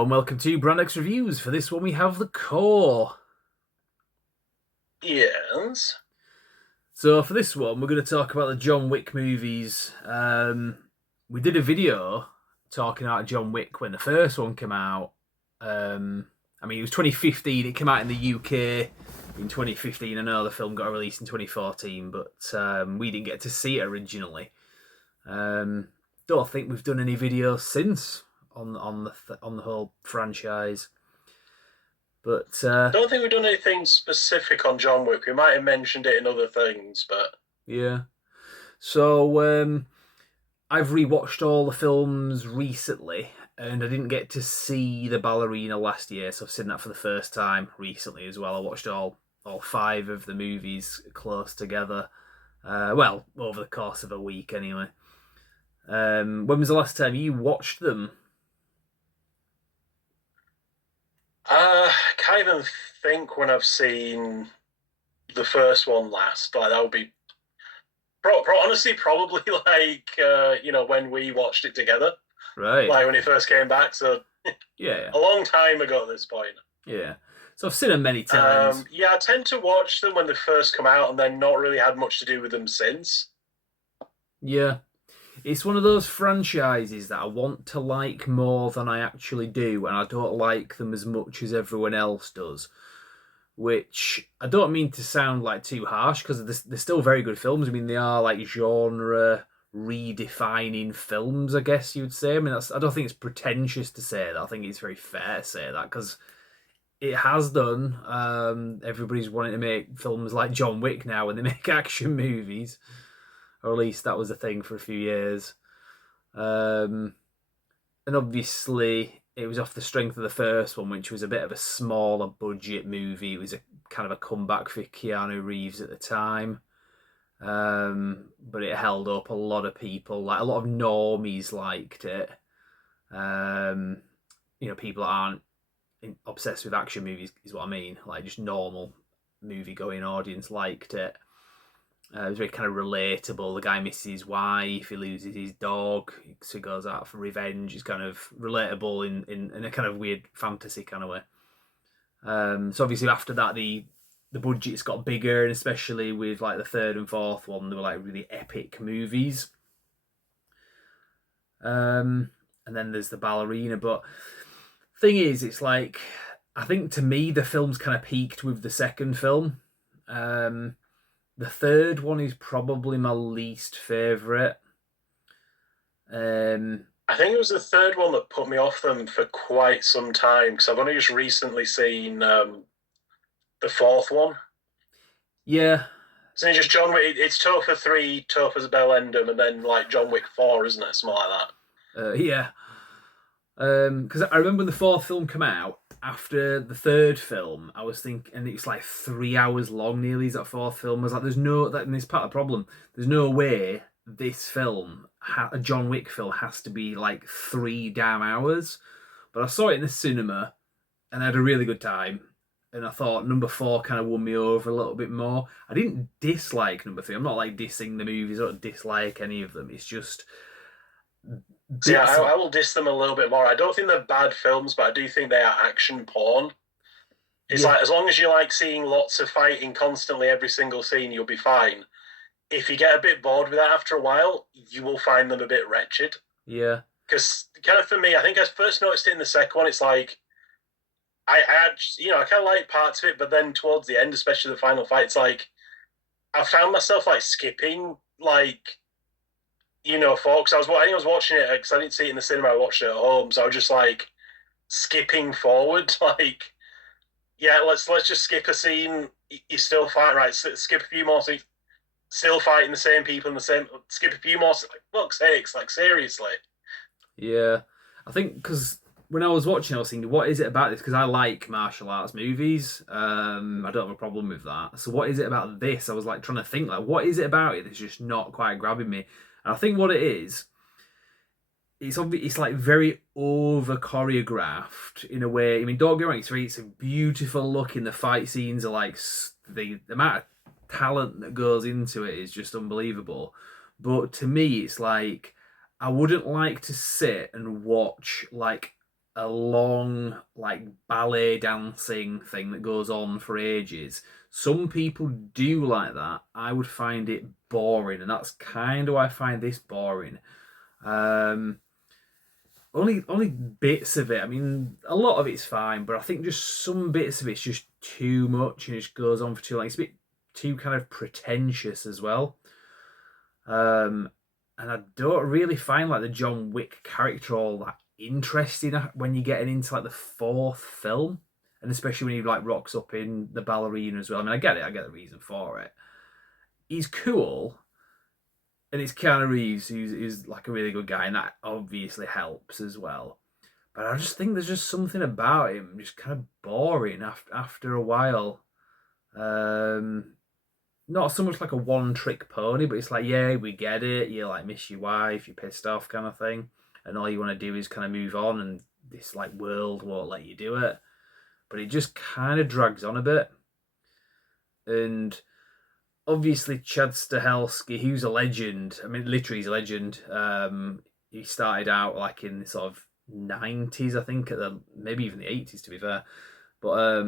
Hello and welcome to Brand X Reviews. For this one we have The Core. Yes. So for this one we're going to talk about the John Wick movies. We did a video talking about John Wick when the first one came out. It was 2015, it came out in the UK in 2015. I know the film got released in 2014, but we didn't get to see it originally. Don't think we've done any videos since on the whole franchise. But Don't think we've done anything specific on John Wick. We might have mentioned it in other things, but yeah. So I've rewatched all the films recently, and I didn't get to see The Ballerina last year, so I've seen that for the first time recently as well. I watched all five of the movies close together. Over the course of a week anyway. When was the last time you watched them? I can't even think when I've seen the first one last. Like that would be honestly probably when we watched it together, Right. like when it first came back. So Yeah. a long time ago at this point. Yeah. So I've seen them many times. I tend to watch them when they first come out, and then not really had much to do with them since. Yeah. It's one of those franchises that I want to like more than I actually do, and I don't like them as much as everyone else does. Which I don't mean to sound like too harsh, because they're still very good films. I mean, they are like genre redefining films, I guess you'd say. I don't think it's pretentious to say that. I think it's very fair to say that, because it has done. Everybody's wanting to make films like John Wick now when they make action movies. Or at least that was a thing for a few years. And obviously, it was off the strength of the first one, which was a bit of a smaller budget movie. It was a kind of a comeback for Keanu Reeves at the time. But it held up. A lot of people, like a lot of normies, liked it. People that aren't obsessed with action movies is what I mean. Like just normal movie-going audience liked it. It was very kind of relatable. The guy misses his wife, he loses his dog, so he goes out for revenge. It's kind of relatable in a kind of weird fantasy kind of way. So obviously after that, the budgets got bigger, and especially with like the third and fourth one, they were like really epic movies. And then there's the Ballerina, but thing is, it's like I think to me the film's kind of peaked with the second film. The third one is probably my least favourite. I think it was the third one that put me off them for quite some time, because I've only just recently seen the fourth one. Yeah. So it's just John Wick. It's Topher 3, Topher's Bell Endem, and then like John Wick 4, isn't it? Something like that. Yeah. Because I remember when the fourth film came out, after the third film, I was thinking, and it's like 3 hours long nearly, is that fourth film. I was like, and this part of the problem, there's no way this film, a John Wick film, has to be like 3 damn hours. But I saw it in the cinema, and I had a really good time. And I thought number 4 kind of won me over a little bit more. I didn't dislike number 3. I'm not like dissing the movies. I don't dislike any of them. It's just... Yeah, I will diss them a little bit more. I don't think they're bad films, but I do think they are action porn. It's like, as long as you like seeing lots of fighting constantly every single scene, you'll be fine. If you get a bit bored with that after a while, you will find them a bit wretched. Yeah. Because kind of for me, I think I first noticed it in the second one. It's like, I kind of like parts of it, but then towards the end, especially the final fight, it's like, I found myself like skipping, like, folks. I was watching it because I didn't see it in the cinema. I watched it at home, so I was just like skipping forward. Like, yeah, let's just skip a scene. You still fight, right? Skip a few more scenes. Still fighting the same people in the same. Skip a few more. Like, fuck's sakes! Like, seriously. Yeah, I think because when I was watching, I was thinking, what is it about this? Because I like martial arts movies. I don't have a problem with that. So what is it about this? I was like trying to think, like, what is it about it that's just not quite grabbing me? And I think what it is, it's like very over choreographed in a way. I mean, don't get me wrong, it's a beautiful look in the fight scenes. Are like the amount of talent that goes into it is just unbelievable. But to me, it's like I wouldn't like to sit and watch like a long like ballet dancing thing that goes on for ages. Some people do like that. I would find it boring, and that's kind of why I find this boring. Um, only bits of it. I mean, a lot of it's fine, but I think just some bits of it's just too much, and it just goes on for too long. It's a bit too kind of pretentious as well. Um, and I don't really find like the John Wick character all that interesting when you're getting into like the fourth film, and especially when he like rocks up in the ballerina as well. I mean, I get it. I get the reason for it. He's cool, and it's Keanu Reeves, who's like a really good guy, and that obviously helps as well. But I just think there's just something about him just kind of boring after a while. Um, Not so much like a one trick pony, but it's like, yeah, we get it. You like miss your wife, you're pissed off, kind of thing, and all you want to do is kind of move on, and this like world won't let you do it. But it just kind of drags on a bit, and obviously Chad Stahelski, who's a legend. I mean, literally, he's a legend. He started out like in the sort of 90s, I think, maybe even the 80s, to be fair. But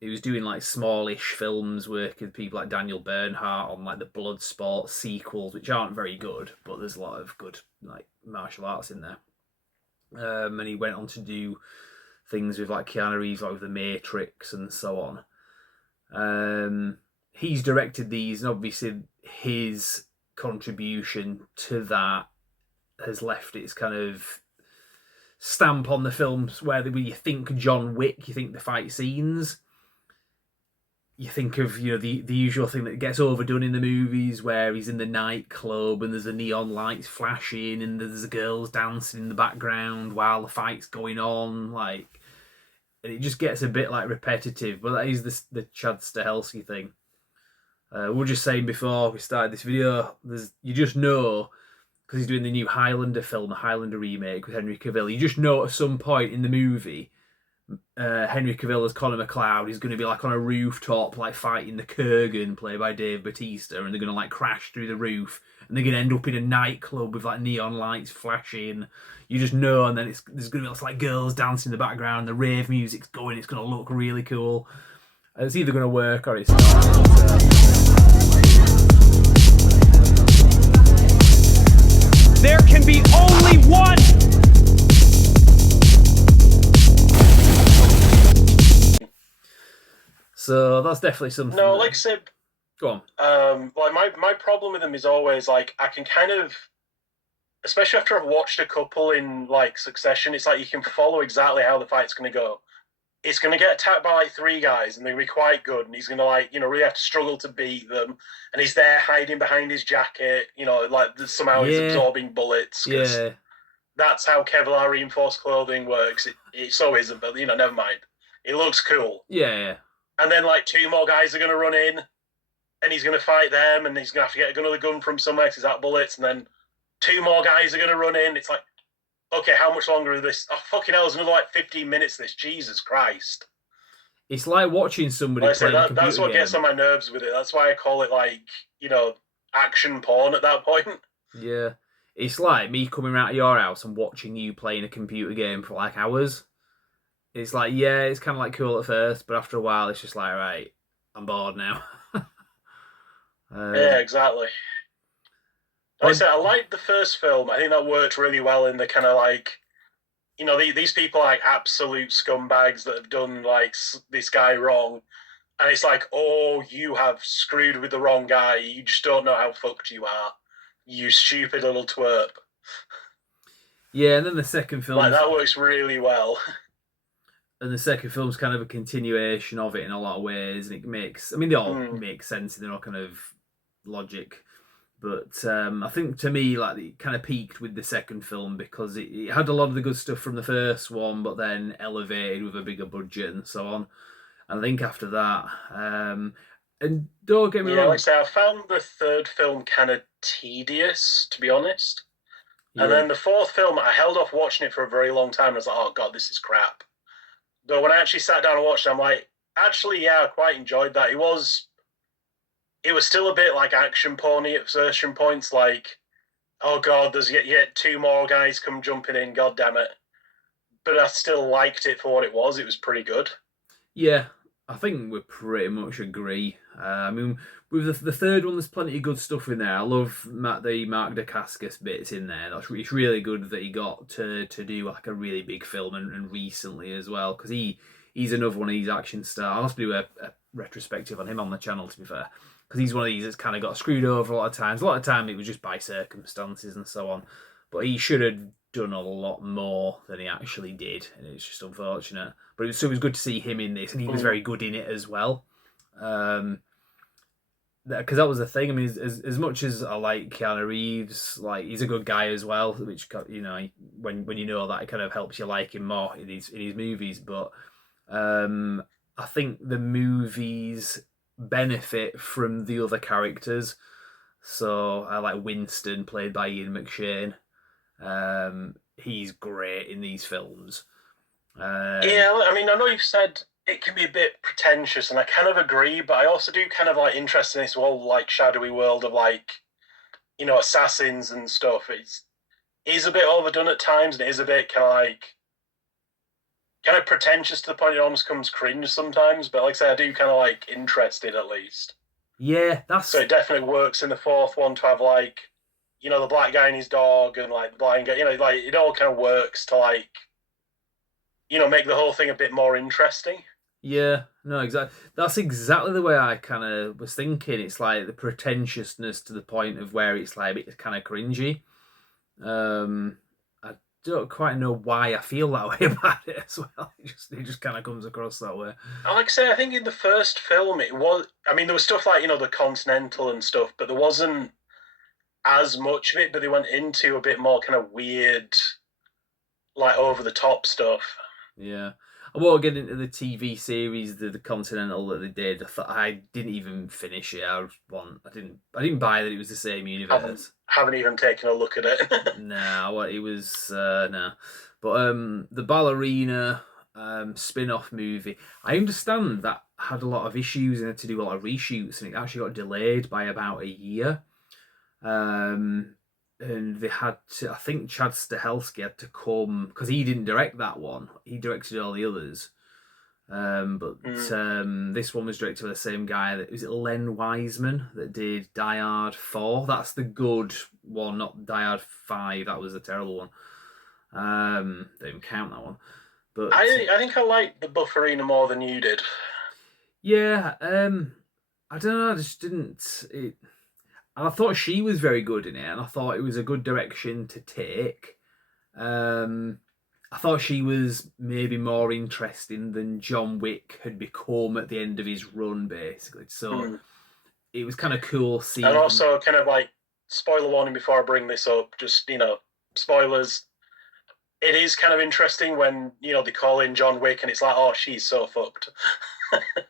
he was doing like smallish films, working with people like Daniel Bernhardt on like the Bloodsport sequels, which aren't very good, but there's a lot of good like martial arts in there. And he went on to do things with like Keanu Reeves, like with The Matrix and so on. He's directed these, and obviously his contribution to that has left its kind of stamp on the films. Where when you think John Wick, you think the fight scenes. You think of the usual thing that gets overdone in the movies, where he's in the nightclub and there's the neon lights flashing and there's the girls dancing in the background while the fight's going on, like, and it just gets a bit like repetitive. But that is the Chad Stahelski thing. We were just saying before we started this video, you just know, because he's doing the new Highlander film, the Highlander remake with Henry Cavill. You just know at some point in the movie, Henry Cavill as Connor McLeod is going to be like on a rooftop, like fighting the Kurgan, played by Dave Bautista, and they're going to like crash through the roof, and they're going to end up in a nightclub with like neon lights flashing. You just know, and then there's going to be like girls dancing in the background, the rave music's going, it's going to look really cool. It's either going to work or it's not. There can be only one. So that's definitely something. No, like I said, go on. Like my problem with them is always like I can kind of, especially after I've watched a couple in like succession, it's like you can follow exactly how the fight's going to go. It's going to get attacked by like three guys, and they're going to be quite good, and he's going to like really have to struggle to beat them, and he's there hiding behind his jacket, like somehow he's absorbing bullets. Yeah. That's how Kevlar reinforced clothing works. It so isn't, but never mind. It looks cool. Yeah. And then like two more guys are going to run in, and he's going to fight them, and he's going to have to get another gun from somewhere because he's out of bullets, and then two more guys are going to run in. It's like, okay, how much longer is this? Oh, fucking hell, it's another like 15 minutes of this. Jesus Christ. It's like watching somebody play a computer that's what game. gets on my nerves with it. That's why I call it like, action porn at that point. Yeah. It's like me coming around to your house and watching you playing a computer game for like hours. It's like, yeah, it's kind of like cool at first, but after a while, it's just like, right, I'm bored now. Yeah, exactly. Like I said, I liked the first film. I think that worked really well in the kind of like, these people are like absolute scumbags that have done like this guy wrong. And it's like, oh, you have screwed with the wrong guy. You just don't know how fucked you are. You stupid little twerp. Yeah, and then the second film... Like, that works really well. And the second film's kind of a continuation of it in a lot of ways. And it makes... I mean, they all make sense in their own kind of logic. But I think, to me, like, it kind of peaked with the second film because it had a lot of the good stuff from the first one, but then elevated with a bigger budget and so on. And I think after that... and don't get me wrong... like I say, I found the third film kind of tedious, to be honest. Yeah. And then the fourth film, I held off watching it for a very long time. I was like, oh, God, this is crap. Though when I actually sat down and watched it, I'm like, actually, yeah, I quite enjoyed that. It was still a bit like action porny at certain points, like, oh, God, there's yet two more guys come jumping in, God damn it. but I still liked it for what it was. It was pretty good. Yeah, I think we pretty much agree. I mean, with the third one, there's plenty of good stuff in there. I love the Mark Dacascos bits in there. It's really good that he got to do like a really big film and recently as well, because he's another one of these action stars. I'll have to do a retrospective on him on the channel, to be fair, because he's one of these that's kind of got screwed over a lot of times. A lot of time it was just by circumstances and so on, but he should have done a lot more than he actually did, and it's just unfortunate. But it was good to see him in this, and he was very good in it as well. Because that was the thing. I mean, as much as I like Keanu Reeves, like he's a good guy as well. Which, you know, when you know that, it kind of helps you like him more in his movies. But I think the movies benefit from the other characters. So I like Winston, played by Ian McShane. He's great in these films. Yeah, I mean, I know you've said it can be a bit pretentious, and I kind of agree, but I also do kind of like interest in this whole like shadowy world of like, you know, assassins and stuff. It is a bit overdone at times, and it is a bit kind of pretentious to the point it almost comes cringe sometimes. But like I say, I do kind of like interested at least. Yeah, So it definitely works in the fourth one to have like, you know, the black guy and his dog, and like the blind guy. You know, like it all kind of works to like, you know, make the whole thing a bit more interesting. Yeah, no, exactly. That's exactly the way I kind of was thinking. It's like the pretentiousness to the point of where it's like it's kind of cringy. I don't quite know why I feel that way about it as well. It just kind of comes across that way. Like I say, I think in the first film it was. I mean, there was stuff like, you know, the Continental and stuff, but there wasn't as much of it. But they went into a bit more kind of weird, like over the top stuff. Yeah. I won't get into the TV series, the Continental that they did. I didn't even finish it. I didn't buy that it was the same universe. Haven't even taken a look at it. No, it was no. But the ballerina spin-off movie, I understand that had a lot of issues and had to do a lot of reshoots, and it actually got delayed by about a year. And they had to, I think Chad Stahelski had to come, because he didn't direct that one. He directed all the others. This one was directed by the same guy. Was it Len Wiseman that did Die Hard 4? That's the good one, not Die Hard 5. That was a terrible one. Don't even count that one. But I think I liked the Bufferina more than you did. Yeah, I don't know. I just didn't. And I thought she was very good in it, and I thought it was a good direction to take. I thought she was maybe more interesting than John Wick had become at the end of his run, basically. So it was kind of cool seeing. And also, kind of like, spoiler warning before I bring this up, just, you know, spoilers. It is kind of interesting when, you know, they call in John Wick and it's like, oh, she's so fucked.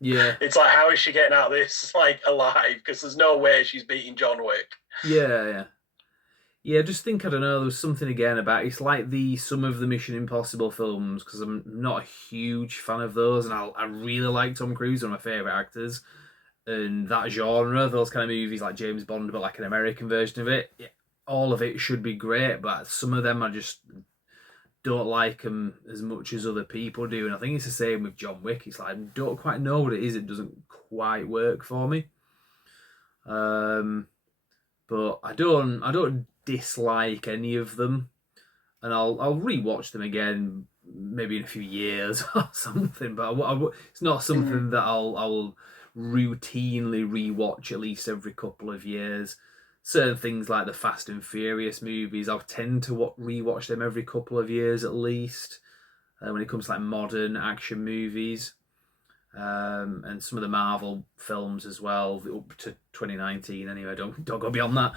Yeah. It's like, how is she getting out of this, like, alive? Because there's no way she's beating John Wick. Yeah. Yeah, I just think, I don't know, there was something again about it's like some of the Mission Impossible films, because I'm not a huge fan of those, and I really like Tom Cruise, one of my favourite actors, and that genre, those kind of movies like James Bond, but like an American version of it, all of it should be great, but some of them I just don't like them as much as other people do, and I think it's the same with John Wick. It's like I don't quite know what it is, it doesn't quite work for me. But I don't dislike any of them, and I'll rewatch them again maybe in a few years or something. But it's not something that I'll routinely rewatch at least every couple of years. Certain things like the Fast and Furious movies, I'll tend to rewatch them every couple of years at least. When it comes to like modern action movies. And some of the Marvel films as well, up to 2019 anyway, don't go beyond that.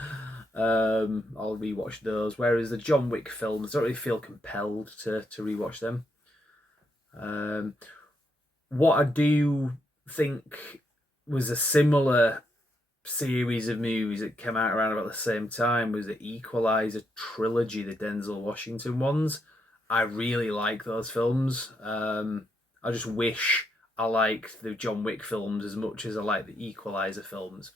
I'll rewatch those, whereas the John Wick films, I don't really feel compelled to rewatch them. What I do think was a similar series of movies that came out around about the same time was the Equalizer trilogy, the Denzel Washington ones. I really like those films. I just wish I liked the John Wick films as much as I like the Equalizer films,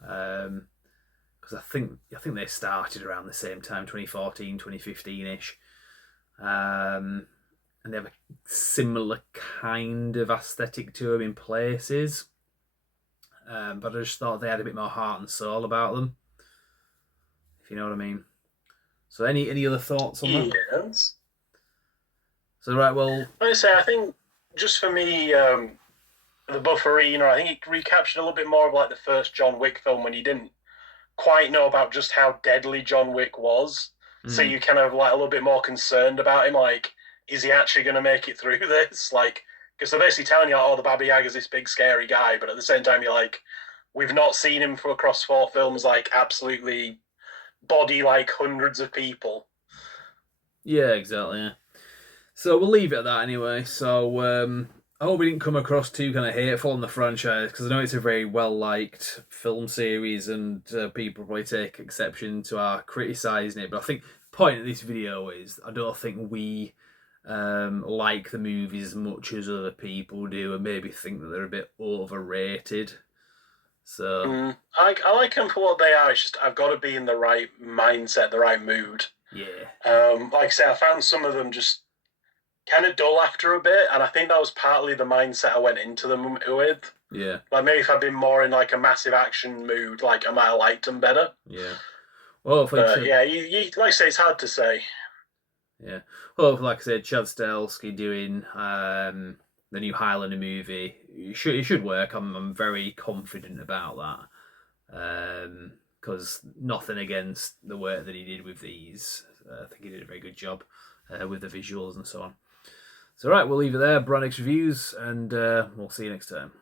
because I think they started around the same time, 2014, 2015-ish. and they have a similar kind of aesthetic to them in places. But I just thought they had a bit more heart and soul about them, if you know what I mean. So any other thoughts on that? Yes. So right, well, Like I say, I think just for me, the Bufferino, I think it recaptured a little bit more of like the first John Wick film when you didn't quite know about just how deadly John Wick was. So you kind of like a little bit more concerned about him. Like, is he actually going to make it through this? Like, because they're basically telling you, oh, the Baba Yaga's this big scary guy, but at the same time, you're like, we've not seen him for across 4 films, like absolutely body like hundreds of people. yeah, exactly. Yeah. So we'll leave it at that anyway. So I hope we didn't come across too kind of hateful on the franchise, because I know it's a very well liked film series, and people probably take exception to our criticising it. But I think the point of this video is I don't think we like the movies as much as other people do, and maybe think that they're a bit overrated. So I like them for what they are. It's just I've got to be in the right mindset, the right mood. yeah, Like I say, I found some of them just kind of dull after a bit, and I think that was partly the mindset I went into them with. yeah, Like maybe if I'd been more in like a massive action mood, like I might have liked them better. yeah. Well, hopefully, But yeah, you like I say, it's hard to say. yeah. Well, like I said, Chad Stahelski doing the new Highlander movie. It should work. I'm very confident about that. Because nothing against the work that he did with these. I think he did a very good job with the visuals and so on. So right, we'll leave it there. Branix Reviews, and we'll see you next time.